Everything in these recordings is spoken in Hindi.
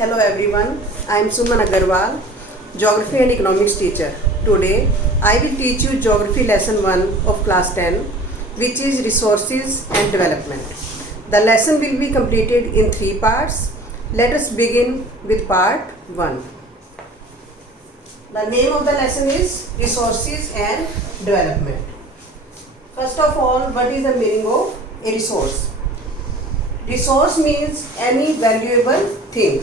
Hello everyone, I am Suman Agarwal, Geography and Economics teacher. Today I will teach you Geography lesson 1 of class 10, which is Resources and Development. The lesson will be completed in 3 parts. Let us begin with part 1. The name of the lesson is Resources and Development. First of all, what is the meaning of a resource? Resource means any valuable thing.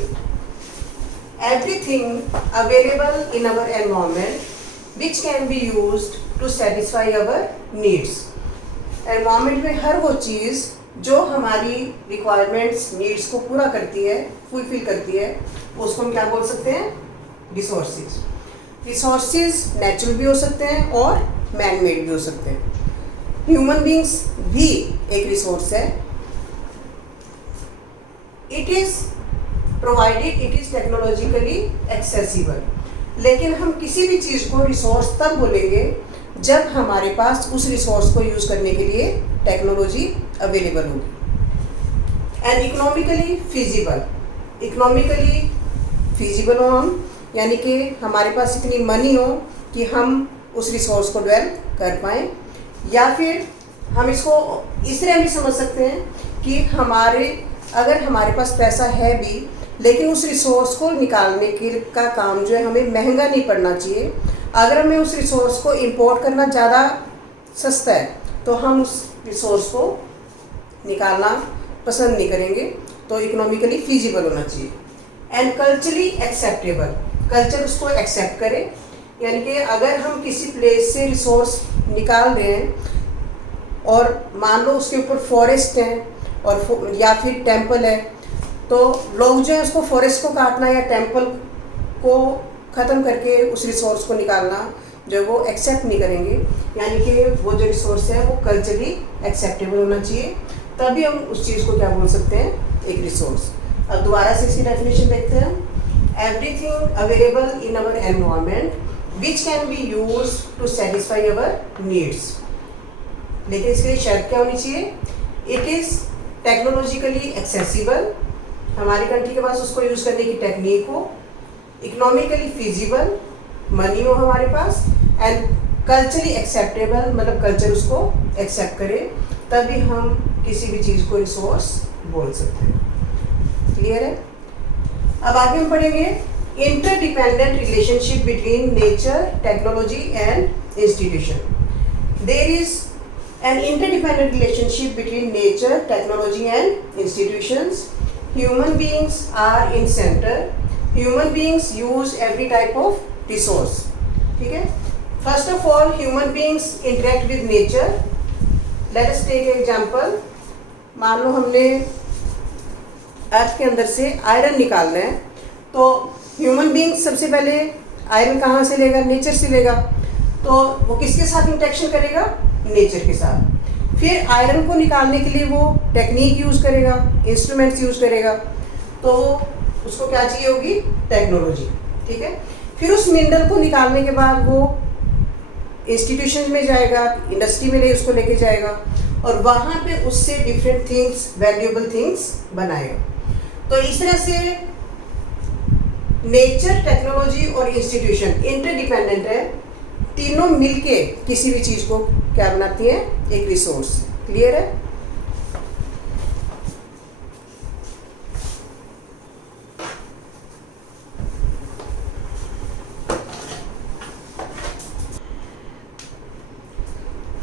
Everything available in our environment which can be used to satisfy our needs. Environment में हर वो चीज़ जो हमारी requirements, needs को पूरा करती है, fulfill करती है, उसको हम क्या बोल सकते हैं? Resources. Resources natural भी हो सकते हैं और man-made भी हो सकते हैं. Human beings भी एक resource है. It is provided it is technologically accessible. लेकिन हम किसी भी चीज़ को रिसोर्स तब बोलेंगे जब हमारे पास उस रिसोर्स को यूज़ करने के लिए टेक्नोलॉजी अवेलेबल होगी. And economically feasible. Economically feasible हो हम, यानी कि हमारे पास इतनी मनी हो कि हम उस रिसोर्स को डेवलप कर पाएँ. या फिर हम इसको इस तरह भी समझ सकते हैं कि अगर हमारे पास पैसा है भी लेकिन उस रिसोर्स को निकालने का काम जो है हमें महंगा नहीं पड़ना चाहिए. अगर हमें उस रिसोर्स को इंपोर्ट करना ज़्यादा सस्ता है तो हम उस रिसोर्स को निकालना पसंद नहीं करेंगे. तो इकोनॉमिकली फिजिबल होना चाहिए. And culturally acceptable. कल्चर उसको एक्सेप्ट करे, यानी कि अगर हम किसी प्लेस से रिसोर्स निकाल रहे हैं और मान लो उसके ऊपर फॉरेस्ट है और या फिर टेम्पल है, तो लोग जो है उसको फॉरेस्ट को काटना या टेम्पल को ख़त्म करके उस रिसोर्स को निकालना जो वो एक्सेप्ट नहीं करेंगे. यानी कि वो जो रिसोर्स है वो कल्चरली एक्सेप्टेबल होना चाहिए, तभी हम उस चीज़ को क्या बोल सकते हैं? एक रिसोर्स. अब दोबारा से इसकी डेफिनेशन देखते हैं. Everything available in our environment which can be use to satisfy our needs. लेकिन इसके लिए शर्त क्या होनी चाहिए? It is technologically accessible. हमारी कंट्री के पास उसको यूज़ करने की टेक्निक हो. इकोनॉमिकली फिजिबल, मनी हो हमारे पास. एंड कल्चरली एक्सेप्टेबल, मतलब कल्चर उसको एक्सेप्ट करे, तभी हम किसी भी चीज़ को रिसोर्स बोल सकते हैं. क्लियर है? अब आगे हम पढ़ेंगे interdependent relationship between nature, technology and institution. There is an interdependent relationship between nature, technology and institutions. Human beings are in center. Human beings use every type of resource. ठीक है? First of all, human beings interact with nature. Let us take an example. मान लो हमने अर्थ के अंदर से आयरन निकालना है, तो ह्यूमन बींग सबसे पहले आयरन कहाँ से लेगा? नेचर से लेगा. तो वो किसके साथ इंटरेक्शन करेगा? नेचर के साथ. फिर आयरन को निकालने के लिए वो टेक्निक यूज़ करेगा, इंस्ट्रूमेंट्स यूज़ करेगा, तो उसको क्या चाहिए होगी? टेक्नोलॉजी. ठीक है? फिर उस मिनरल को निकालने के बाद वो इंस्टीट्यूशन में जाएगा, इंडस्ट्री में उसको लेके जाएगा और वहाँ पे उससे डिफरेंट थिंग्स, वैल्यूएबल थिंग्स बनाएगा. तो इस तरह से नेचर, टेक्नोलॉजी और इंस्टीट्यूशन इंटरडिपेंडेंट है. तीनों मिलके किसी भी चीज़ को क्या बनाती है? एक रिसोर्स. क्लियर है?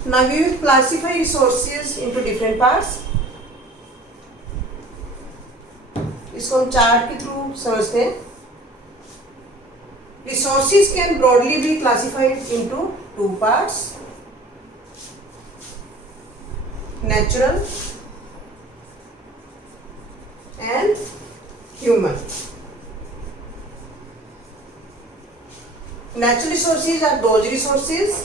Now we will classify resources into different parts. इसको हम चार्ट के थ्रू समझते हैं. Resources can broadly be classified into 2 parts: natural and human. Natural resources are those resources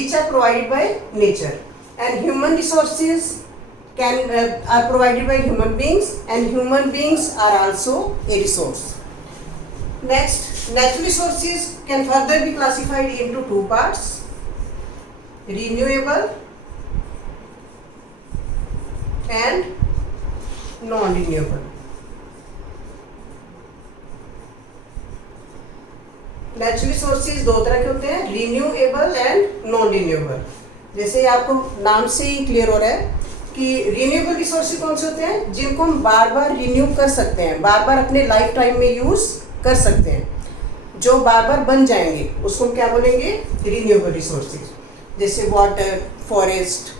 which are provided by nature, and human resources are provided by human beings, and human beings are also a resource. Next, natural resources can further be classified into 2 parts: renewable and non-renewable. Natural resources दो तरह के होते हैं, रिन्यूएबल एंड नॉन रिन्यूएबल। जैसे आपको नाम से ही क्लियर हो रहा है कि रिन्यूएबल रिसोर्सेज कौन से होते हैं, जिनको हम बार बार रिन्यू कर सकते हैं, बार बार अपने लाइफ टाइम में यूज़ कर सकते हैं, जो बार बार बन जाएंगे, उसको हम क्या बोलेंगे, रिन्यूएबल रिसोर्सेज। जैसे वाटर, फॉरेस्ट,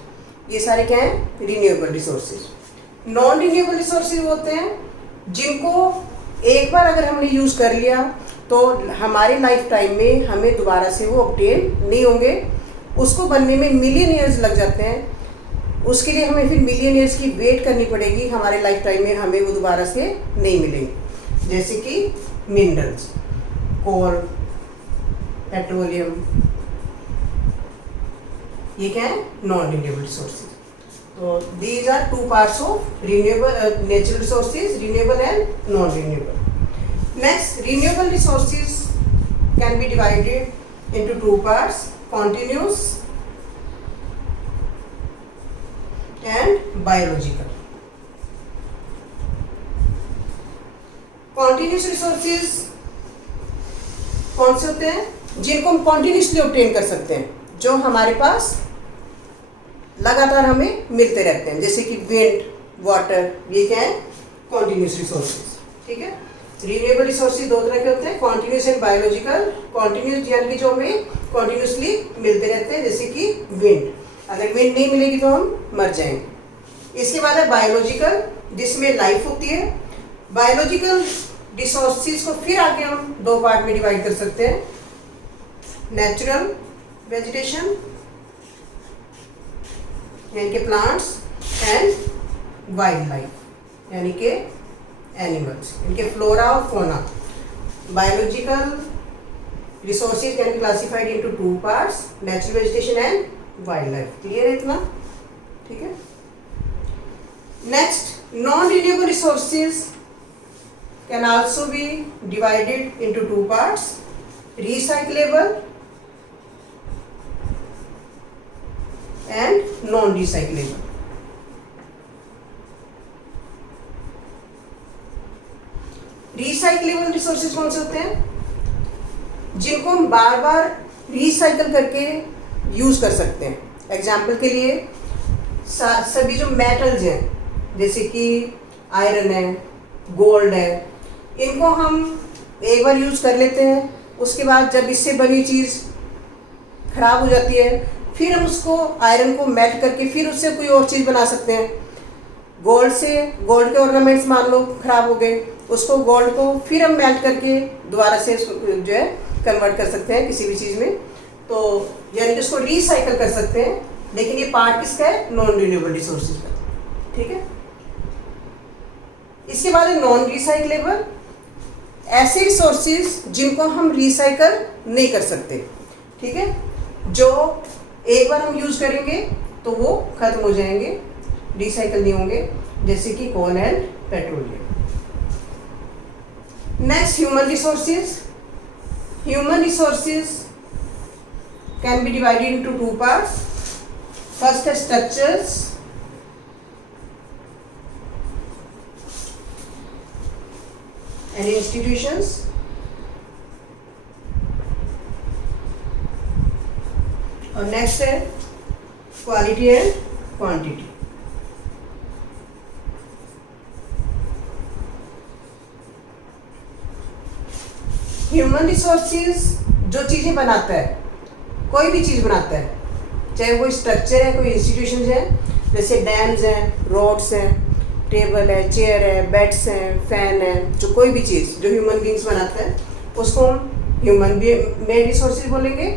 ये सारे क्या हैं, renewable resources. Non renewable resources होते हैं जिनको एक बार अगर हमने यूज़ कर लिया तो हमारे लाइफ टाइम में हमें दोबारा से वो ऑब्टेन नहीं होंगे, उसको बनने में मिलियन ईयर्स लग जाते हैं, उसके लिए हमें फिर मिलियन ईयर्स की वेट करनी पड़ेगी, हमारे लाइफ टाइम में हमें वो दोबारा से नहीं मिलेंगे। जैसे कि मिनरल्स, कोल, पेट्रोलियम, ये क्या है, नॉन रिन्यूएबल रिसोर्सेज। तो these are two parts of renewable natural resources, renewable and non renewable. Next, renewable resources can be divided into two parts, continuous and biological. Continuous resources कौन से होते हैं, जिनको हम continuously obtain कर सकते हैं, जो हमारे पास लगातार हमें मिलते रहते हैं, जैसे कि विंड, वाटर, ये क्या है, continuous resources। ठीक है। रिन्यूएबल रिसोर्सेज दो तरह के होते हैं, कॉन्टिन्यूस एंड बायोलॉजिकल। कॉन्टिन्यूस यानी कि जो हमें कॉन्टिन्यूसली मिलते रहते हैं, जैसे कि विंड, अगर विंड नहीं मिलेगी तो हम मर जाएंगे। इसके बाद है बायोलॉजिकल, जिसमें लाइफ होती है। बायोलॉजिकल रिसोर्सेज को फिर आगे हम दो पार्ट में डिवाइड कर सकते हैं, नेचुरल वेजिटेशन यानी कि प्लांट्स, एंड वाइल्ड लाइफ यानी कि एनिमल्स, इनके फ्लोरा और फोना। Biological resources can be classified into two parts, natural vegetation and wild life. Clear है इतना? ठीक है। Next, non renewable resources can also be divided into two parts, recyclable and non recyclable. Recyclable resources कौन से होते हैं, जिनको हम बार बार रिसाइकल करके यूज़ कर सकते हैं। एग्जाम्पल के लिए सभी जो मेटल्स हैं, जैसे कि आयरन है, गोल्ड है, इनको हम एक बार यूज़ कर लेते हैं, उसके बाद जब इससे बनी चीज़ खराब हो जाती है, फिर हम उसको आयरन को मेल्ट करके फिर उससे कोई और चीज़ बना सकते हैं। गोल्ड से, गोल्ड के ऑर्नामेंट्स मान लो खराब हो गए, उसको गोल्ड को फिर हम मेल्ट करके दोबारा से जो है कन्वर्ट कर सकते हैं किसी भी चीज़ में, तो यानी कि उसको रिसाइकल कर सकते हैं। लेकिन ये पार्ट किसका है, नॉन रिन्यूएबल रिसोर्सेज का। ठीक है। इसके बाद है नॉन रिसाइक्लेबल, ऐसे रिसोर्सेज जिनको हम रिसाइकल नहीं कर सकते। ठीक है, जो एक बार हम यूज़ करेंगे तो वो खत्म हो जाएंगे, रिसाइकल नहीं होंगे, जैसे कि coal and petroleum. Next, human resources. Human resources can be divided into two parts. First है स्ट्रक्चर्स एंड इंस्टीट्यूशंस, और नेक्स्ट है quality and quantity. Human resources जो चीज़ें बनाता है, कोई भी चीज़ बनाता है, चाहे वो स्ट्रक्चर है, कोई इंस्टीट्यूशन है, जैसे डैम्स हैं, रोड्स हैं, टेबल है, चेयर है, बेड्स हैं, फैन है, जो कोई भी चीज़ जो ह्यूमन बींग्स बनाता है उसको हम ह्यूमन मेड रिसोर्सेज बोलेंगे।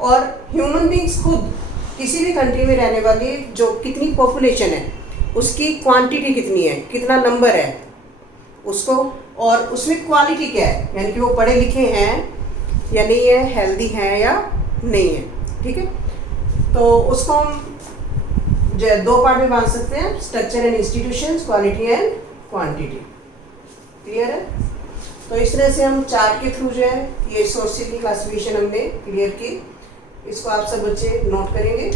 और ह्यूमन बींग्स खुद किसी भी कंट्री में रहने वाली जो कितनी पॉपुलेशन है, उसकी क्वांटिटी कितनी है, कितना नंबर है उसको, और उसमें क्वालिटी क्या है, यानी कि वो पढ़े लिखे हैं या नहीं है, हेल्दी हैं या नहीं है। ठीक है, तो उसको हम जो दो पार्ट में बांध सकते हैं, structure and institutions, quality and quantity. Clear है? तो इस तरह से हम चार्ट के थ्रू जो है ये रिसोर्सेज की क्लासिफिकेशन हमने क्लियर की। इसको आप सब बच्चे नोट करेंगे।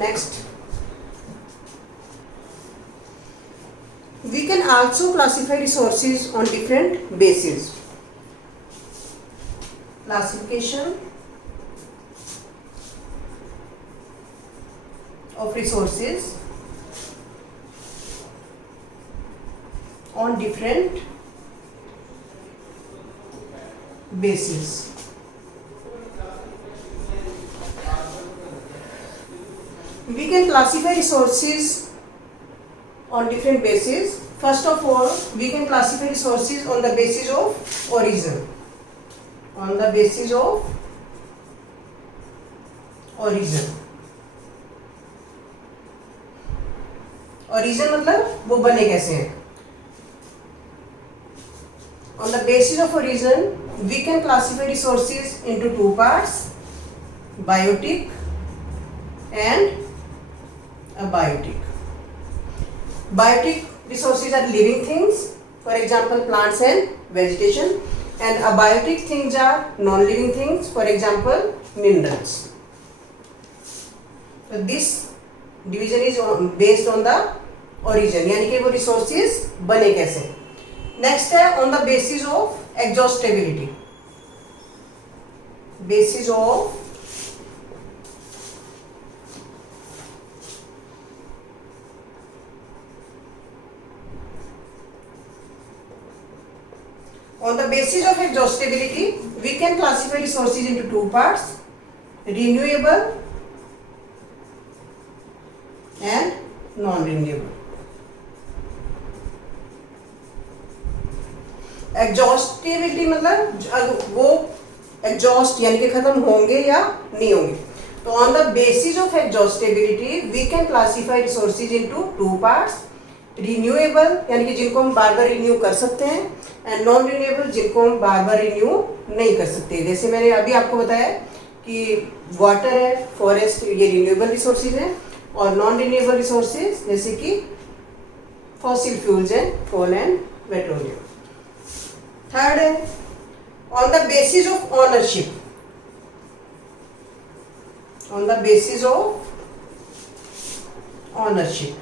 Next, we can also classify resources on different bases, classification of resources on different bases. We can classify resources on different bases. First of all, we can classify resources on the basis of origin. On the basis of origin. Origin मतलब वो बने कैसे हैं. On the basis of origin, we can classify resources into two parts: biotic and abiotic. Biotic resources are living things, for example plants and vegetation, and abiotic things are non-living things, for example minerals. So this division is based on the origin, यानी कि वो resources बने कैसे. Next है on the basis of exhaustibility. Basis of On the basis of exhaustibility, we can classify resources into two parts: renewable and non-renewable. Exhaustibility मतलब वो exhaust यानी कि खत्म होंगे या नहीं होंगे. तो on the basis of exhaustibility, we can classify resources into two parts: renewable यानी कि जिनको हम बार बार रिन्यू कर सकते हैं, एंड नॉन रिन्यूएबल जिनको हम बार बार रिन्यू नहीं कर सकते. जैसे मैंने अभी आपको बताया कि वाटर है, फॉरेस्ट, ये रिन्यूएबल रिसोर्सेज हैं, और नॉन रिन्यूएबल रिसोर्सेज जैसे कि फॉसिल फ्यूल्स हैं, कोल एंड पेट्रोलियम. थर्ड है on the basis of ownership. On the basis of ownership,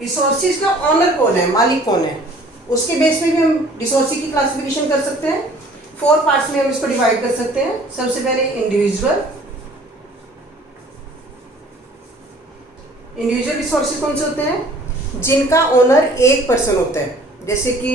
resources का ऑनर कौन है, मालिक कौन है, उसके बेस पे भी हम रिसोर्सेज की क्लासिफिकेशन कर सकते हैं. 4 पार्ट्स में हम इसको डिवाइड कर सकते हैं. सबसे पहले इंडिविजुअल. इंडिविजुअल रिसोर्सेज कौन से होते हैं? जिनका ओनर एक पर्सन होता है. जैसे कि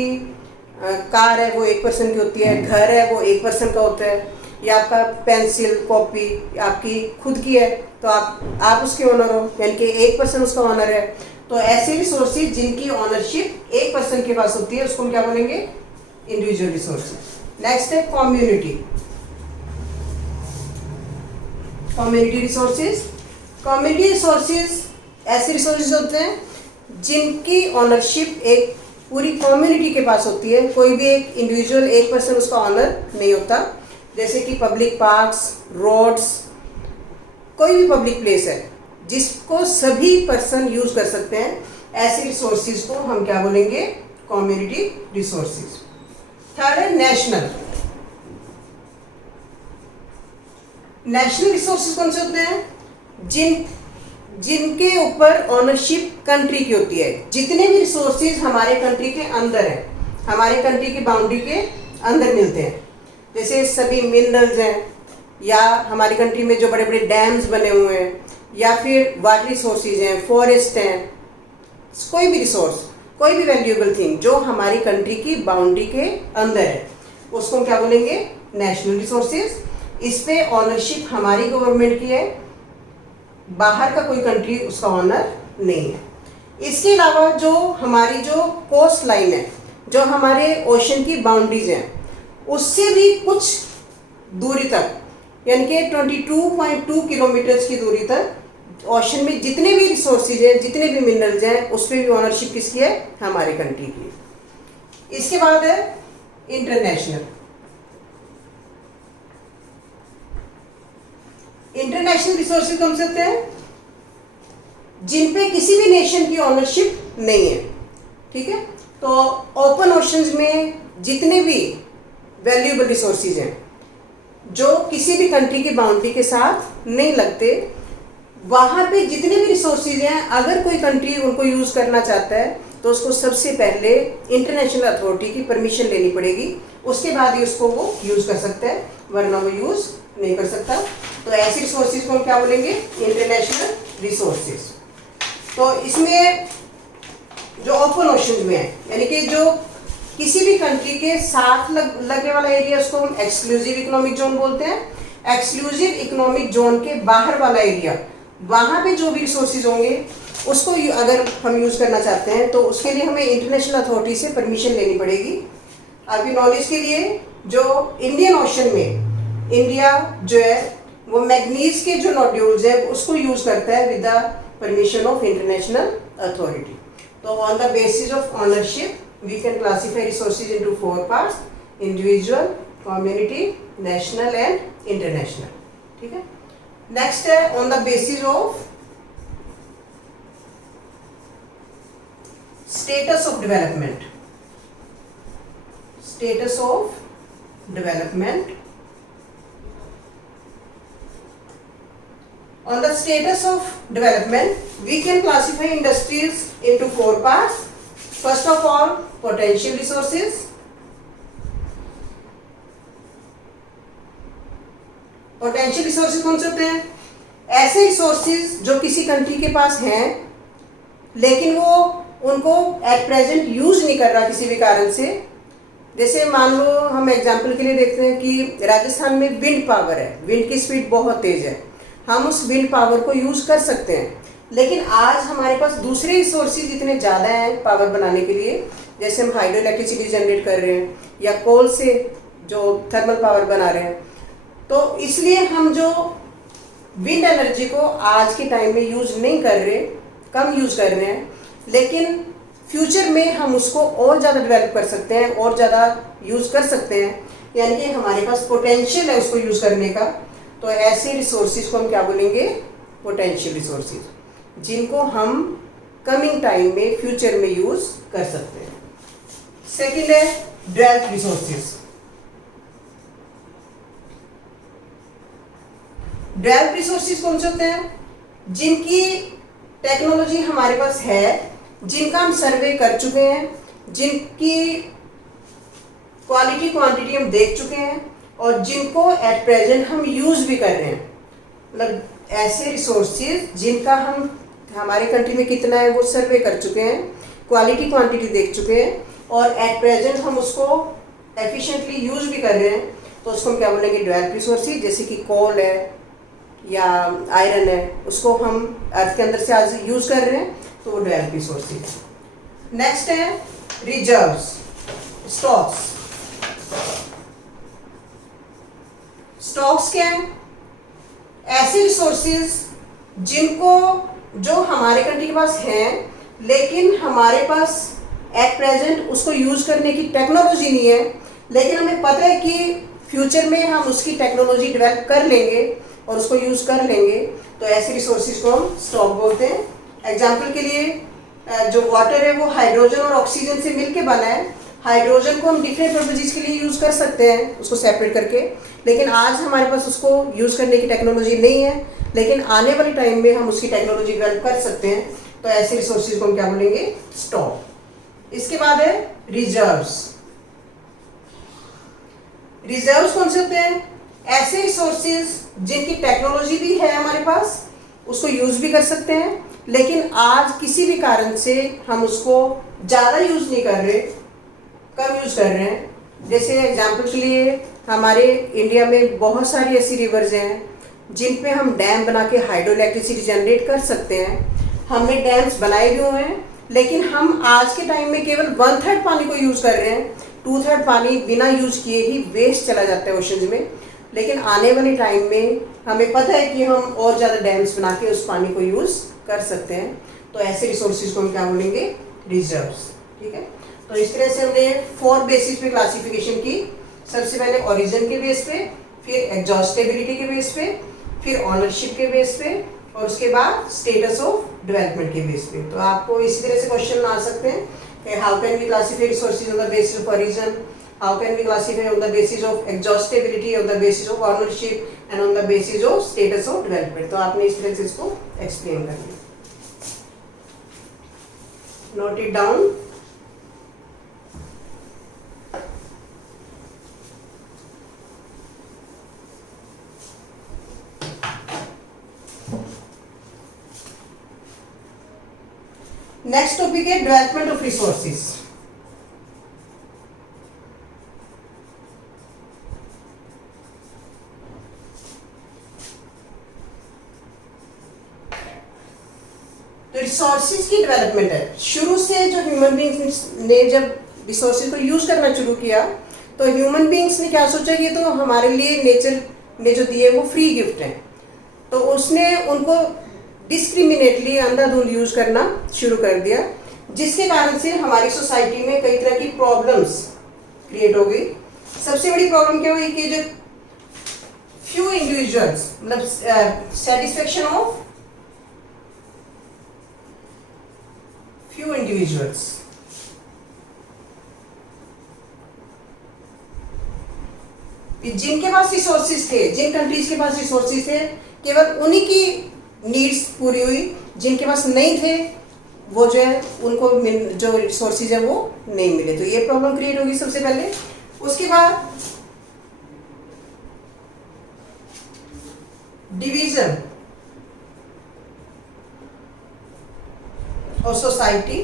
कार है वो एक पर्सन की होती है, घर है वो एक पर्सन का होता है, या आपका पेंसिल कॉपी आपकी खुद की है तो आप उसके ओनर हो, यानी कि एक पर्सन उसका ओनर है. तो ऐसे रिसोर्सेज जिनकी ओनरशिप एक पर्सन के पास होती है उसको हम क्या बोलेंगे? Individual resources. नेक्स्ट है community. Community resources. Community resources ऐसे रिसोर्सेज होते हैं जिनकी ओनरशिप एक पूरी कम्युनिटी के पास होती है. कोई भी एक इंडिविजुअल एक पर्सन उसका ऑनर नहीं होता. जैसे कि पब्लिक पार्क्स, रोड्स, कोई भी पब्लिक प्लेस है जिसको सभी पर्सन यूज कर सकते हैं, ऐसे रिसोर्सेज को हम क्या बोलेंगे? Community resources. थर्ड है नेशनल. नेशनल रिसोर्सेज कौन से होते हैं? जिनके ऊपर ओनरशिप कंट्री की होती है. जितने भी रिसोर्सेज हमारे कंट्री के अंदर हैं, हमारे कंट्री की बाउंड्री के अंदर मिलते हैं, जैसे सभी मिनरल्स हैं, या हमारी कंट्री में जो बड़े बड़े डैम्स बने हुए हैं, या फिर वाटर रिसोर्सेज हैं, फॉरेस्ट हैं, कोई भी रिसोर्स, कोई भी वैल्यूएबल थिंग जो हमारी कंट्री की बाउंड्री के अंदर है, उसको हम क्या बोलेंगे? National resources. इस पे ऑनरशिप हमारी गवर्नमेंट की है, बाहर का कोई कंट्री उसका ऑनर नहीं है. इसके अलावा जो हमारी जो कोस्ट लाइन है, जो हमारे ओशन की बाउंड्रीज हैं, उससे भी कुछ दूरी तक, यानी कि 22.2 किलोमीटर्स की दूरी तक ओशन में जितने भी रिसोर्सेज हैं, जितने भी मिनरल्स हैं, उस पर भी ऑनरशिप किसकी है? हमारी कंट्री की. इसके बाद है इंटरनेशनल. इंटरनेशनल रिसोर्सेज कौन से होते हैं? जिन पे किसी भी नेशन की ऑनरशिप नहीं है. ठीक है. तो ओपन ओशंस में जितने भी वैल्यूएबल रिसोर्सेज हैं जो किसी भी कंट्री की बाउंड्री के साथ नहीं लगते, वहाँ पे जितने भी रिसोर्सेज हैं, अगर कोई कंट्री उनको यूज़ करना चाहता है तो उसको सबसे पहले इंटरनेशनल अथॉरिटी की परमिशन लेनी पड़ेगी, उसके बाद ही उसको वो यूज़ कर सकता है, वरना वो यूज़ नहीं कर सकता। तो ऐसी रिसोर्सेज को हम क्या बोलेंगे? International resources. तो इसमें जो ओपन ओशन में है, यानी कि जो किसी भी कंट्री के साथ लगने वाला एरिया, उसको हम एक्सक्लूसिव इकोनॉमिक जोन बोलते हैं। एक्सक्लूसिव इकोनॉमिक जोन के बाहर वाला एरिया, वहाँ पे जो भी रिसोर्सेज होंगे उसको अगर हम यूज़ करना चाहते हैं तो उसके लिए हमें इंटरनेशनल अथॉरिटी से परमिशन लेनी पड़ेगी। आपकी नॉलेज के लिए, जो इंडियन ओशन में इंडिया जो है वो मैग्नीज के जो नोड्यूल्स है उसको यूज़ करता है with the permission of international authority. तो on the basis of ownership we can classify resources into 4 parts: individual, community, national and international. ठीक है। नेक्स्ट है on the basis of status of development. Status of development. On the status of development, we can classify industries into 4 parts. First of all, potential resources. Potential resources कौन से होते हैं? ऐसे resources जो किसी कंट्री के पास हैं, लेकिन वो उनको एट प्रेजेंट यूज नहीं कर रहा किसी भी कारण से। जैसे मान लो, हम एग्जाम्पल के लिए देखते हैं कि राजस्थान में विंड पावर है, विंड की स्पीड बहुत तेज है, हम उस विंड पावर को यूज़ कर सकते हैं, लेकिन आज हमारे पास दूसरे रिसोर्सेज इतने ज़्यादा हैं पावर बनाने के लिए, जैसे हम हाइड्रो इलेक्ट्रिसिटी जनरेट कर रहे हैं या कोल से जो थर्मल पावर बना रहे हैं। तो इसलिए हम जो विंड एनर्जी को आज के टाइम में यूज़ नहीं कर रहे, कम यूज़ कर रहे हैं, लेकिन फ्यूचर में हम उसको और ज़्यादा डेवलप कर सकते हैं और ज़्यादा यूज़ कर सकते हैं, यानी कि हमारे पास पोटेंशियल है उसको यूज़ करने का। तो ऐसे रिसोर्सेज को हम क्या बोलेंगे? पोटेंशियल रिसोर्सेज, जिनको हम कमिंग टाइम में, फ्यूचर में यूज़ कर सकते हैं। सेकंड है डेवलप्ड रिसोर्सेज। डेवलप्ड रिसोर्सेज कौन से होते हैं? जिनकी टेक्नोलॉजी हमारे पास है, जिनका हम सर्वे कर चुके हैं, जिनकी क्वालिटी क्वांटिटी हम देख चुके हैं और जिनको एट प्रेजेंट हम यूज़ भी कर रहे हैं। मतलब ऐसे रिसोर्सेज जिनका हम, हमारे कंट्री में कितना है वो सर्वे कर चुके हैं, क्वालिटी क्वांटिटी देख चुके हैं और एट प्रेजेंट हम उसको एफिशिएंटली यूज़ भी कर रहे हैं, तो उसको हम क्या बोलेंगे? Developed resources. जैसे कि कोल है या आयरन है, उसको हम अर्थ के अंदर से आज यूज़ कर रहे हैं, तो वो डेवलप्ड रिसोर्सेज है। नेक्स्ट है रिजर्व्स, स्टॉक्स। स्टॉक्स क्या है? ऐसे रिसोर्सेज जिनको, जो हमारे कंट्री के पास हैं, लेकिन हमारे पास एट प्रेजेंट उसको यूज़ करने की टेक्नोलॉजी नहीं है, लेकिन हमें पता है कि फ्यूचर में हम उसकी टेक्नोलॉजी डेवलप कर लेंगे और उसको यूज़ कर लेंगे, तो ऐसे रिसोर्सेज को हम स्टॉक बोलते हैं। एग्जाम्पल के लिए जो वाटर है वो हाइड्रोजन और ऑक्सीजन से मिलके बना है। हाइड्रोजन को हम डिफरेंट पर्पजेज के लिए यूज़ कर सकते हैं, उसको सेपरेट करके, लेकिन आज हमारे पास उसको यूज़ करने की टेक्नोलॉजी नहीं है, लेकिन आने वाले टाइम में हम उसकी टेक्नोलॉजी डेवलप कर सकते हैं, तो ऐसे रिसोर्सेज को हम क्या बोलेंगे? स्टॉक। इसके बाद है रिजर्व्स। रिजर्व्स कौन से होते हैं? ऐसे रिसोर्सेज जिनकी टेक्नोलॉजी भी है हमारे पास, उसको यूज़ भी कर सकते हैं, लेकिन आज किसी भी कारण से हम उसको ज़्यादा यूज़ नहीं कर रहे, कम यूज़ कर रहे हैं। जैसे एग्जाम्पल के लिए हमारे इंडिया में बहुत सारी ऐसी रिवर्स हैं जिन पे हम डैम बना के हाइड्रो इलेक्ट्रिसिटी जनरेट कर सकते हैं। हमने डैम्स बनाए भी हुए हैं, लेकिन हम आज के टाइम में केवल 1/3 पानी को यूज़ कर रहे हैं, 2/3 पानी बिना यूज किए ही वेस्ट चला जाता है ओशंस में। लेकिन आने वाले टाइम में हमें पता है कि हम और ज़्यादा डैम्स बना के उस पानी को यूज़ कर सकते हैं, तो ऐसे रिसोर्सेज को हम क्या बोलेंगे? रिजर्व्स। ठीक है। तो इस तरह से हमने 4 बेसिस पे क्लासिफिकेशन की। सबसे पहले ओरिजिन के बेस पे, फिर एग्जॉस्टेबिलिटी के बेस पे, फिर ऑनरशिप के बेस पे, और उसके बाद स्टेटस ऑफ डेवलपमेंट के बेस पे। तो आपको इसी तरह से क्वेश्चन आ सकते हैं कि how can we classify resources on the basis of origin, how can we classify on the basis of exhaustibility, on the basis of ownership and on the basis of status of development। तो आपने इस तरह से इसको एक्सप्लेन कर लिया। Note it down. Next topic है डेवलपमेंट ऑफ रिसोर्सेज। तो रिसोर्सेज की डेवलपमेंट है। शुरू से जो ह्यूमन बींग्स ने जब रिसोर्सेज को यूज करना शुरू किया तो ह्यूमन बींग्स ने क्या सोचा कि तो हमारे लिए नेचर ने जो दिए वो फ्री गिफ्ट है, तो उसने उनको डिस्क्रिमिनेटली अंधाधुंध यूज करना शुरू कर दिया, जिसके कारण से हमारी सोसाइटी में कई तरह की प्रॉब्लम्स क्रिएट हो गई। सबसे बड़ी प्रॉब्लम क्या हुई कि जो फ्यू इंडिविजुअल्स मतलब सेटिस्फेक्शन ऑफ फ्यू इंडिविजुअल्स, जिनके पास रिसोर्सेज थे, जिन कंट्रीज के पास रिसोर्सेज थे, केवल उन्हीं की नीड्स पूरी हुई, जिनके पास नहीं थे वो जो है उनको जो रिसोर्सेज है वो नहीं मिले। तो ये प्रॉब्लम क्रिएट होगी सबसे पहले। उसके बाद डिवीजन और सोसाइटी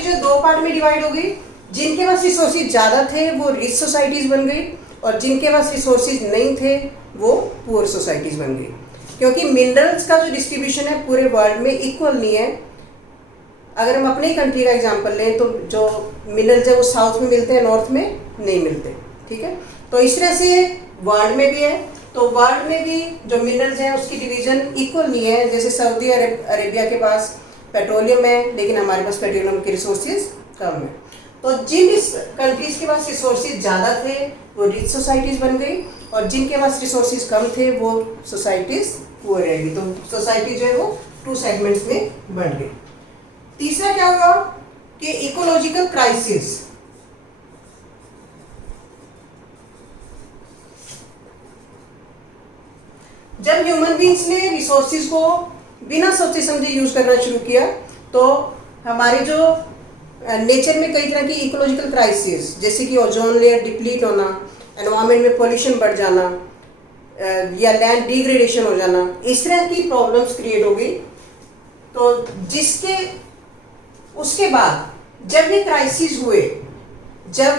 जो दो पार्ट में डिवाइड हो गई। जिनके पास रिसोर्सेज ज़्यादा थे वो रिच सोसाइटीज बन गई, और जिनके पास रिसोर्सेज नहीं थे वो पुअर सोसाइटीज बन गई। क्योंकि मिनरल्स का जो डिस्ट्रीब्यूशन है पूरे वर्ल्ड में इक्वल नहीं है। अगर हम अपनी कंट्री का एग्जांपल लें तो जो मिनरल्स है वो साउथ में मिलते हैं, नॉर्थ में नहीं मिलते। ठीक है, तो इस तरह से वर्ल्ड में भी है। तो वर्ल्ड में भी जो मिनरल्स हैं उसकी डिवीजन इक्वल नहीं है। जैसे सऊदी अरेबिया के पास पेट्रोलियम है, लेकिन हमारे पास पेट्रोलियम के रिसोर्सेज कम है। तो जिन कंट्रीज के पास रिसोर्सेज ज़्यादा थे वो रिच सोसाइटीज़ बन गई, और जिनके पास रिसोर्सेज कम थे वो सोसाइटीज़ पुअर रह गई। तो सोसाइटी जो है वो टू सेगमेंट्स में बन गई। तीसरा क्या हुआ कि इकोलॉजिकल क्राइसिस। जब ह्यूमन बींग्स ने रिसोर्सेज को बिना सोचे समझे यूज करना शुरू किया तो हमारे जो नेचर में कई तरह की इकोलॉजिकल क्राइसिस, जैसे कि ओजोन लेयर डिप्लीट होना, एनवायरनमेंट में पोल्यूशन बढ़ जाना, या लैंड डिग्रेडेशन हो जाना, इस तरह की प्रॉब्लम्स क्रिएट हो गई। तो उसके बाद जब ये क्राइसिस हुए, जब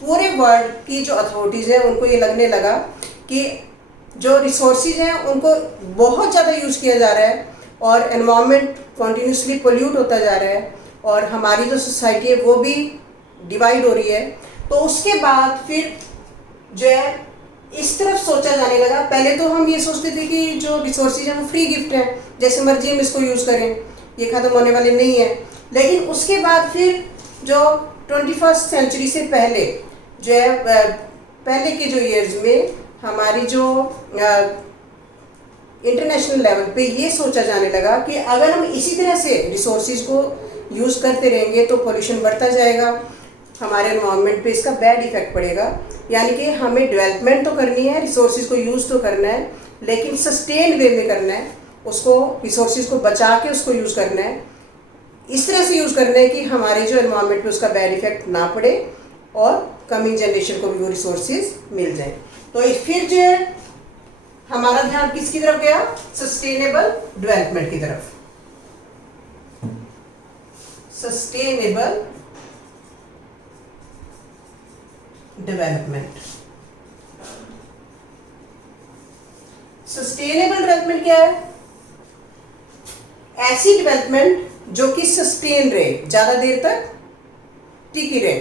पूरे वर्ल्ड की जो अथॉरिटीज़ हैं उनको ये लगने लगा कि जो रिसोर्सेज हैं उनको बहुत ज़्यादा यूज़ किया जा रहा है और एनवायरनमेंट कॉन्टीन्यूसली पोल्यूट होता जा रहा है, और हमारी जो सोसाइटी है वो भी डिवाइड हो रही है। तो उसके बाद फिर जो है इस तरफ सोचा जाने लगा। पहले तो हम ये सोचते थे कि जो रिसोर्सेज हैं वो फ्री गिफ्ट है, जैसे मर्जी हम इसको यूज़ करें, ये ख़त्म होने वाले नहीं है। लेकिन उसके बाद फिर जो 21st सेंचुरी से पहले जो है पहले के जो ईयर्स में हमारी जो इंटरनेशनल लेवल पे ये सोचा जाने लगा कि अगर हम इसी तरह से रिसोर्सेज को यूज़ करते रहेंगे तो पोल्यूशन बढ़ता जाएगा, हमारे एनवायरनमेंट पे इसका बैड इफेक्ट पड़ेगा। यानी कि हमें डेवलपमेंट तो करनी है, रिसोर्सेज को यूज़ तो करना है, लेकिन सस्टेन वे में करना है। उसको रिसोर्सेज को बचा के उसको यूज़ करना है, इस तरह से यूज़ करना है कि हमारे जो एनवायरनमेंट पे उसका बैड इफेक्ट ना पड़े और कमिंग जनरेशन को भी वो रिसोर्सेज मिल जाए। तो फिर जो है हमारा ध्यान किसकी तरफ गया? सस्टेनेबल डेवलपमेंट की तरफ। Sustainable development. सस्टेनेबल डेवलपमेंट क्या है? ऐसी डेवलपमेंट जो कि सस्टेन रहे, ज्यादा देर तक टिकी रहे।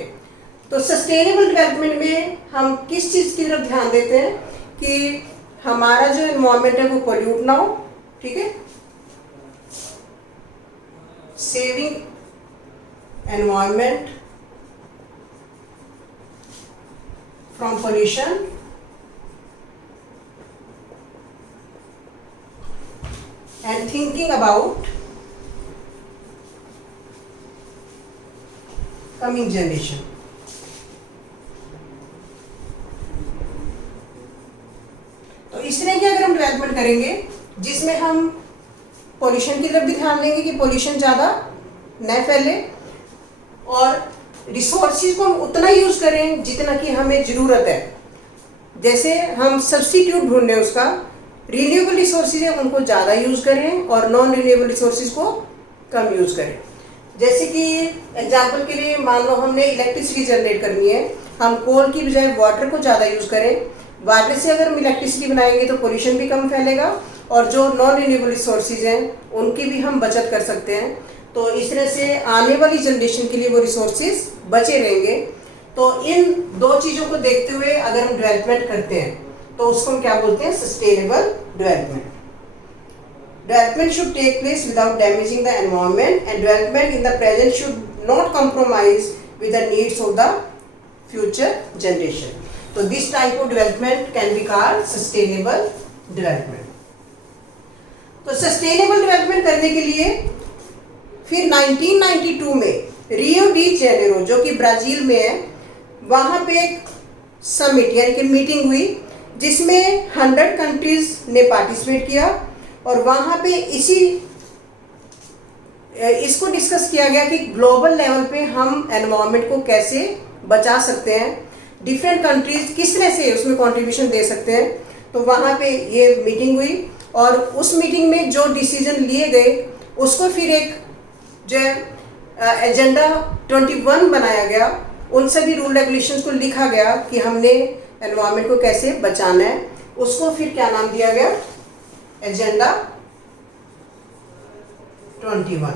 तो सस्टेनेबल डेवलपमेंट में हम किस चीज की तरफ ध्यान देते हैं कि हमारा जो एनवायरनमेंट है वो पोल्यूट ना हो। ठीक है, saving environment from pollution, and thinking about coming generation। तो इस तरह की अगर हम डेवलपमेंट करेंगे जिसमें हम पोल्यूशन की तरफ भी ध्यान देंगे कि पोल्यूशन ज़्यादा न फैले, और रिसोर्सिस को हम उतना यूज़ करें जितना कि हमें ज़रूरत है। जैसे हम सब्स्टिट्यूट ढूंढ रहे हैं उसका, रिन्यूएबल रिसोर्सेज है उनको ज़्यादा यूज़ करें और नॉन रिन्यूएबल रिसोर्सेज को कम यूज़ करें। जैसे कि एग्जांपल के लिए मान लो हमने इलेक्ट्रिसिटी जनरेट करनी है, हम कोल की बजाय वाटर को ज़्यादा यूज़ करें। वाटर से अगर हम इलेक्ट्रिसिटी बनाएंगे तो पोल्यूशन भी कम फैलेगा और जो नॉन रिन्यूएबल रिसोर्सेज हैं उनकी भी हम बचत कर सकते हैं। तो इस तरह से आने वाली जनरेशन के लिए वो रिसोर्सेज बचे रहेंगे। तो इन दो चीज़ों को देखते हुए अगर हम डेवलपमेंट करते हैं तो उसको हम क्या बोलते हैं, sustainable development. Development should take place without damaging the environment, and development in the present should not compromise with the needs of the future generation. So this type of development can be called sustainable development. तो sustainable development करने के लिए फिर 1992 में रियो डी जेनेरो जो कि ब्राज़ील में है, वहाँ पे एक समिट यानी कि मीटिंग हुई जिसमें 100 कंट्रीज ने पार्टिसिपेट किया और वहाँ पे इसको डिस्कस किया गया कि ग्लोबल लेवल पे हम एनवायरनमेंट को कैसे बचा सकते हैं, डिफरेंट कंट्रीज किस तरह से उसमें कंट्रीब्यूशन दे सकते हैं। तो वहाँ पे ये मीटिंग हुई और उस मीटिंग में जो डिसीजन लिए गए उसको फिर एक जो एजेंडा 21 बनाया गया। उन सभी रूल रेगुलेशंस को लिखा गया कि हमने एनवायरनमेंट को कैसे बचाना है। उसको फिर क्या नाम दिया गया, एजेंडा 21।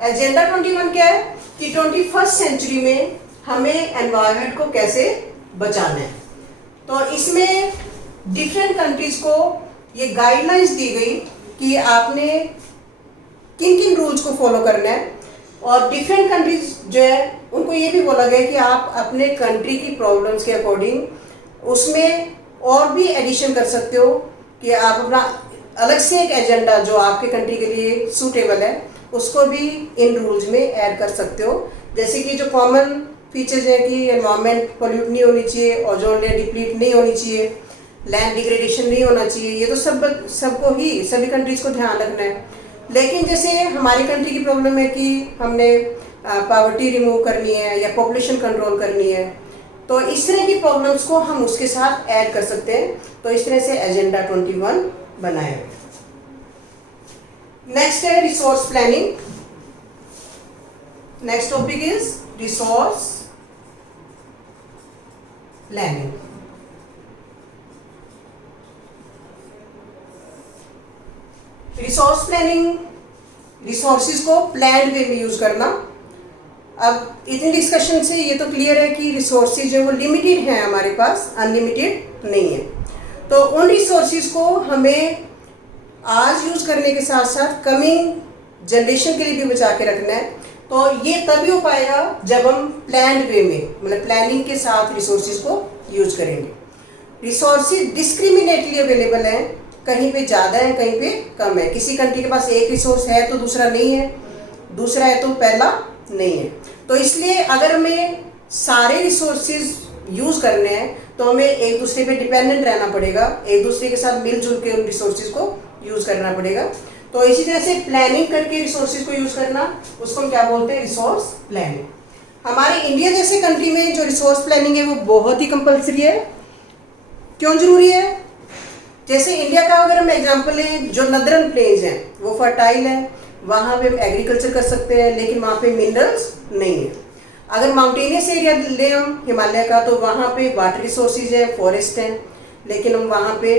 एजेंडा 21 क्या है कि 21st सेंचुरी में हमें एनवायरनमेंट को कैसे बचाना है। तो इसमें डिफरेंट कंट्रीज को ये गाइडलाइंस दी गई कि आपने किन किन रूल्स को फॉलो करना है, और डिफरेंट कंट्रीज जो है उनको ये भी बोला गया कि आप अपने कंट्री की प्रॉब्लम्स के अकॉर्डिंग उसमें और भी एडिशन कर सकते हो कि आप अपना अलग से एक एजेंडा जो आपके कंट्री के लिए सूटेबल है उसको भी इन रूल्स में ऐड कर सकते हो। जैसे कि जो कॉमन फीचर्स हैं कि एनवायरनमेंट पोल्यूट नहीं होनी चाहिए, ओजोन लेयर डिप्लीट नहीं होनी चाहिए, लैंड डिग्रेडेशन नहीं होना चाहिए, ये तो सबको ही सभी कंट्रीज़ को ध्यान रखना है। लेकिन जैसे हमारी कंट्री की प्रॉब्लम है कि हमने पॉवर्टी रिमूव करनी है या पॉपुलेशन कंट्रोल करनी है, तो इस तरह की प्रॉब्लम्स को हम उसके साथ ऐड कर सकते हैं। तो इस तरह से एजेंडा 21 बनाया। नेक्स्ट है resource planning. Next topic is resource planning. Resource planning, resources को प्लान्ड वे में यूज करना। अब इतनी डिस्कशन से ये तो क्लियर है कि रिसोर्सेज जो वो लिमिटेड हैं हमारे पास, अनलिमिटेड नहीं है। तो उन रिसोर्सेज को हमें आज यूज करने के साथ साथ कमिंग जनरेशन के लिए भी बचा के रखना है। तो ये तभी हो पाएगा जब हम प्लान्ड वे में, मतलब प्लानिंग के साथ रिसोर्सेज को यूज करेंगे। रिसोर्सेज डिस्क्रिमिनेटली अवेलेबल हैं, कहीं पे ज़्यादा है कहीं पे कम है। किसी कंट्री के पास एक रिसोर्स है तो दूसरा नहीं है, दूसरा है तो पहला नहीं है। तो इसलिए अगर हमें सारे रिसोर्सेज यूज़ करने हैं तो हमें एक दूसरे पे डिपेंडेंट रहना पड़ेगा, एक दूसरे के साथ मिलजुल के उन रिसोर्सेज को यूज़ करना पड़ेगा। तो इसी तरह से प्लानिंग करके रिसोर्सेज को यूज़ करना, उसको हम क्या बोलते हैं, रिसोर्स प्लानिंग। हमारे इंडिया जैसे कंट्री में जो रिसोर्स प्लानिंग है वो बहुत ही कंपलसरी है। क्यों जरूरी है? जैसे इंडिया का अगर हम एग्जांपल लें, जो नदरन प्लेन्स हैं वो फर्टाइल है, वहाँ पे हम एग्रीकल्चर कर सकते हैं, लेकिन वहाँ पे मिनरल्स नहीं है। अगर माउंटेनियस एरिया ले हम हिमालय का, तो वहाँ पे वाटर रिसोर्सेज है, फॉरेस्ट हैं, लेकिन हम वहाँ पे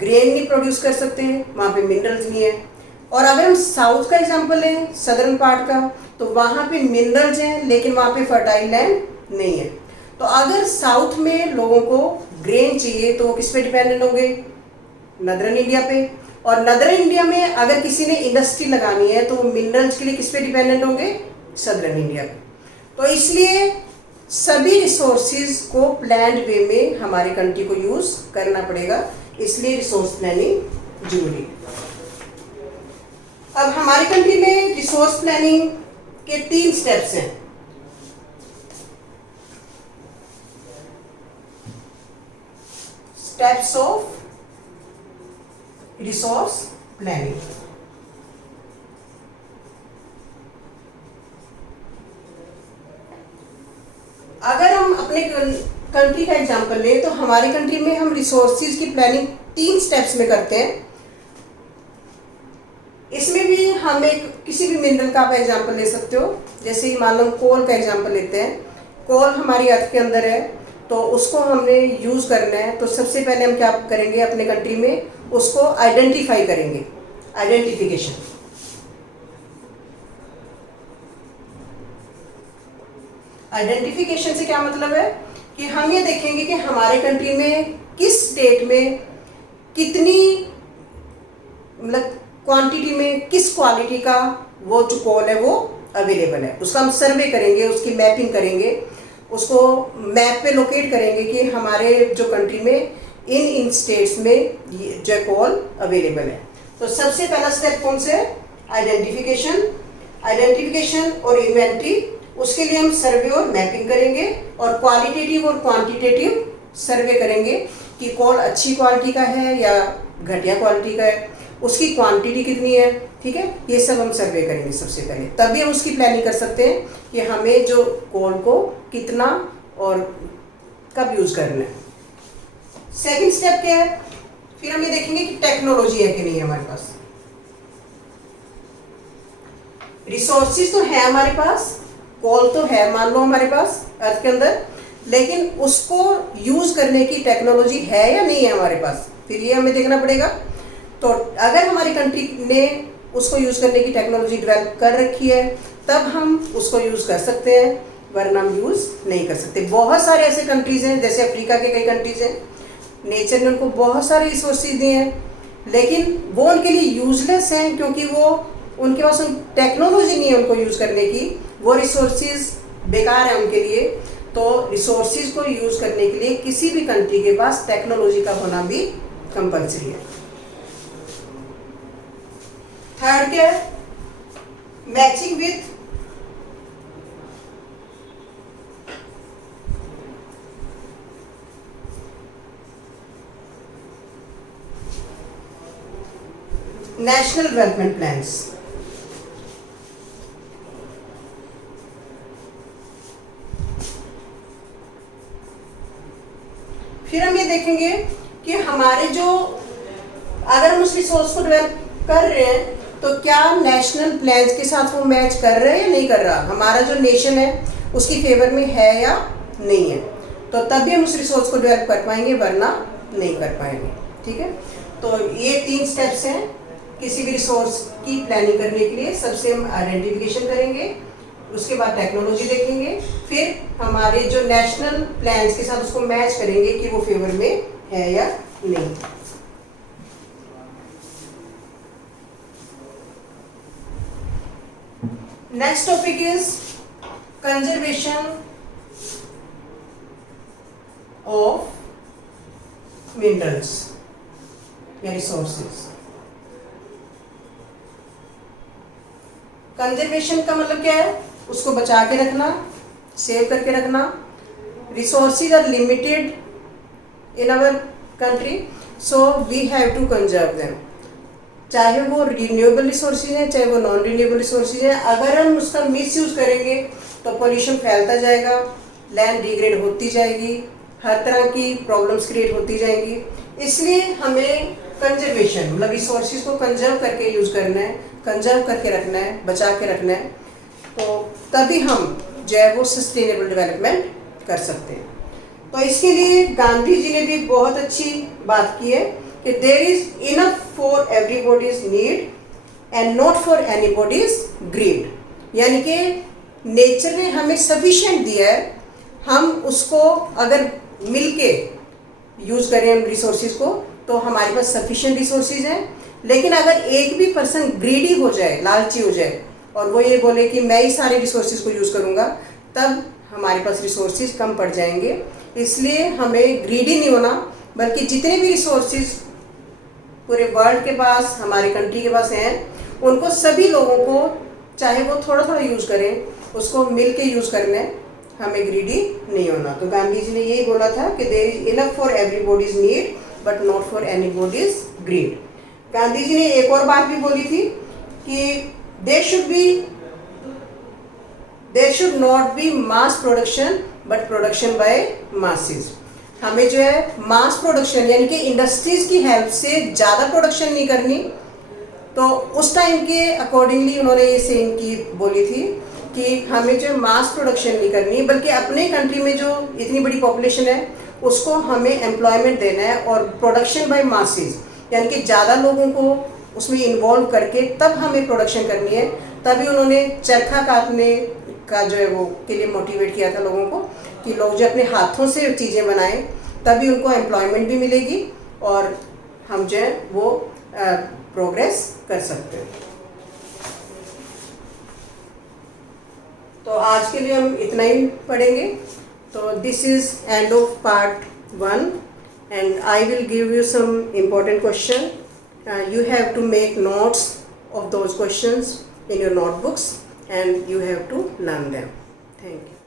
ग्रेन नहीं प्रोड्यूस कर सकते हैं, वहाँ पे मिनरल्स नहीं है। और अगर हम साउथ का एग्जांपल लें, सदर्न पार्ट का, तो वहाँ पे मिनरल्स हैं, लेकिन वहाँ पे फर्टाइल लैंड नहीं है। तो अगर साउथ में लोगों को ग्रेन चाहिए तो वो किस पे डिपेंडेंट होंगे, नदरन इंडिया पे। और नदरन इंडिया में अगर किसी ने इंडस्ट्री लगानी है तो मिनरल्स के लिए किस पे डिपेंडेंट होंगे, सदर्न इंडिया पे। तो इसलिए सभी रिसोर्सेज को प्लान्ड वे में हमारी कंट्री को यूज करना पड़ेगा, इसलिए रिसोर्स प्लानिंग जरूरी है। अब हमारी कंट्री में रिसोर्स प्लानिंग के 3 स्टेप्स हैं। Steps of resource planning. अगर हम अपने कंट्री का एग्जांपल लें तो हमारी कंट्री में हम रिसोर्सेज की प्लानिंग 3 स्टेप्स में करते हैं। इसमें भी हम एक किसी भी मिनरल का आप एग्जांपल ले सकते हो। जैसे ही मान लो कोल का एग्जांपल लेते हैं, कोल हमारी अर्थ के अंदर है तो उसको हमने यूज़ करना है, तो सबसे पहले हम क्या करेंगे अपने कंट्री में, उसको आइडेंटिफाई करेंगे, आइडेंटिफिकेशन। आइडेंटिफिकेशन से क्या मतलब है कि हम ये देखेंगे कि हमारे कंट्री में किस स्टेट में कितनी मतलब क्वांटिटी में किस क्वालिटी का वो जो कोल है वो अवेलेबल है। उसका हम सर्वे करेंगे, उसकी मैपिंग करेंगे, उसको मैप पे लोकेट करेंगे कि हमारे जो कंट्री में इन स्टेट्स में जो कोल अवेलेबल है। तो सबसे पहला स्टेप कौन सा है? आइडेंटिफिकेशन। आइडेंटिफिकेशन और इन्वेंट्री, उसके लिए हम सर्वे और मैपिंग करेंगे और क्वालिटेटिव और क्वांटिटेटिव सर्वे करेंगे कि कोल अच्छी क्वालिटी का है या घटिया क्वालिटी का है, उसकी क्वांटिटी कितनी है, ठीक है, ये सब हम सर्वे करेंगे सबसे पहले। तभी हम उसकी प्लानिंग कर सकते हैं कि हमें जो कोल को कितना और कब यूज़ करना है। सेकंड स्टेप क्या है? फिर हम ये देखेंगे कि टेक्नोलॉजी है कि नहीं है हमारे पास। रिसोर्सेज तो है हमारे पास, कोल तो है मान लो हमारे पास अर्थ के अंदर, लेकिन उसको यूज़ करने की टेक्नोलॉजी है या नहीं है हमारे पास, फिर ये हमें देखना पड़ेगा। तो अगर हमारी कंट्री ने उसको यूज़ करने की टेक्नोलॉजी डेवलप कर रखी है तब हम उसको यूज़ कर सकते हैं, वरना हम यूज़ नहीं कर सकते। बहुत सारे ऐसे कंट्रीज़ हैं, जैसे अफ्रीका के कई कंट्रीज़ हैं, नेचर ने उनको बहुत सारे रिसोर्सेज दिए हैं लेकिन वो उनके लिए यूजलेस हैं क्योंकि वो उनके पास टेक्नोलॉजी नहीं है उनको यूज़ करने की, वो रिसोर्सेज बेकार है उनके लिए। तो रिसोर्सेज को यूज़ करने के लिए किसी भी कंट्री के पास टेक्नोलॉजी का होना भी कंपल्सरी है। थर्ड क्या है? Matching with national development plans. फिर हम ये देखेंगे कि हमारे जो अगर हम उस रिसोर्स को डेवलप कर रहे हैं तो क्या नेशनल प्लान्स के साथ वो मैच कर रहा है या नहीं कर रहा, हमारा जो नेशन है उसकी फेवर में है या नहीं है, तो तभी हम उस रिसोर्स को डेवलप कर पाएंगे, वरना नहीं कर पाएंगे। ठीक है, तो ये 3 स्टेप्स हैं किसी भी रिसोर्स की प्लानिंग करने के लिए। सबसे हम आइडेंटिफिकेशन करेंगे, उसके बाद टेक्नोलॉजी देखेंगे, फिर हमारे जो नेशनल प्लान्स के साथ उसको मैच करेंगे कि वो फेवर में है या नहीं। Next topic is conservation of minerals या रिसोर्सेज। कंजर्वेशन का मतलब क्या है? उसको बचा के रखना, सेव करके रखना। Resources are limited in our country, so we have to conserve them. चाहे वो रिन्यूएबल रिसोर्सेज हैं, चाहे वो नॉन रिन्यूएबल रिसोर्सेज हैं, अगर हम उसका मिसयूज़ करेंगे तो पोल्यूशन फैलता जाएगा, लैंड डिग्रेड होती जाएगी, हर तरह की प्रॉब्लम्स क्रिएट होती जाएंगी। इसलिए हमें कंजर्वेशन मतलब रिसोर्सेज को कंजर्व करके यूज़ करना है, कंजर्व करके रखना है, बचा के रखना है, तो तभी हम जो है वो सस्टेनेबल डेवलपमेंट कर सकते हैं। तो इसके लिए गांधी जी ने भी बहुत अच्छी बात की है कि there is enough for everybody's need and not for anybody's greed. यानी कि नेचर ने हमें सफिशिएंट दिया है, हम उसको अगर मिलके यूज़ करें हम रिसोर्सेज को तो हमारे पास सफिशिएंट रिसोर्सेज हैं। लेकिन अगर एक भी पर्सन ग्रीडी हो जाए, लालची हो जाए और वो ये बोले कि मैं ही सारे रिसोर्सेज को यूज़ करूँगा, तब हमारे पास रिसोर्सेज कम पड़ जाएंगे। इसलिए हमें ग्रीडी नहीं होना, बल्कि जितने भी रिसोर्सेज पूरे वर्ल्ड के पास, हमारे कंट्री के पास हैं, उनको सभी लोगों को चाहे वो थोड़ा थोड़ा यूज़ करें, उसको मिल के यूज़ करना है, हमें ग्रीडी नहीं होना। तो गांधी जी ने यही बोला था कि there is enough for everybody's need but not for anybody's greed. Gandhi ji ने एक और बात भी बोली थी कि there should not be mass production but production by masses. हमें जो है मास प्रोडक्शन यानी कि इंडस्ट्रीज की हेल्प से ज़्यादा प्रोडक्शन नहीं करनी। तो उस टाइम के अकॉर्डिंगली उन्होंने ये सेम की बोली थी कि हमें जो मास प्रोडक्शन नहीं करनी, बल्कि अपने कंट्री में जो इतनी बड़ी पॉपुलेशन है उसको हमें एम्प्लॉयमेंट देना है, और प्रोडक्शन बाय मासेस यानी कि ज़्यादा लोगों को उसमें इन्वॉल्व करके तब हमें प्रोडक्शन करनी है। तभी उन्होंने चरखा काटने का जो है वो के लिए मोटिवेट किया था लोगों को कि लोग जो अपने हाथों से चीज़ें बनाएं, तभी उनको एम्प्लॉयमेंट भी मिलेगी और हम जो है वो प्रोग्रेस कर सकते हैं। तो आज के लिए हम इतना ही पढ़ेंगे। तो this is end of part 1 and I will give you some important question. You have to make notes of those questions in your notebooks and you have to learn them. Thank you.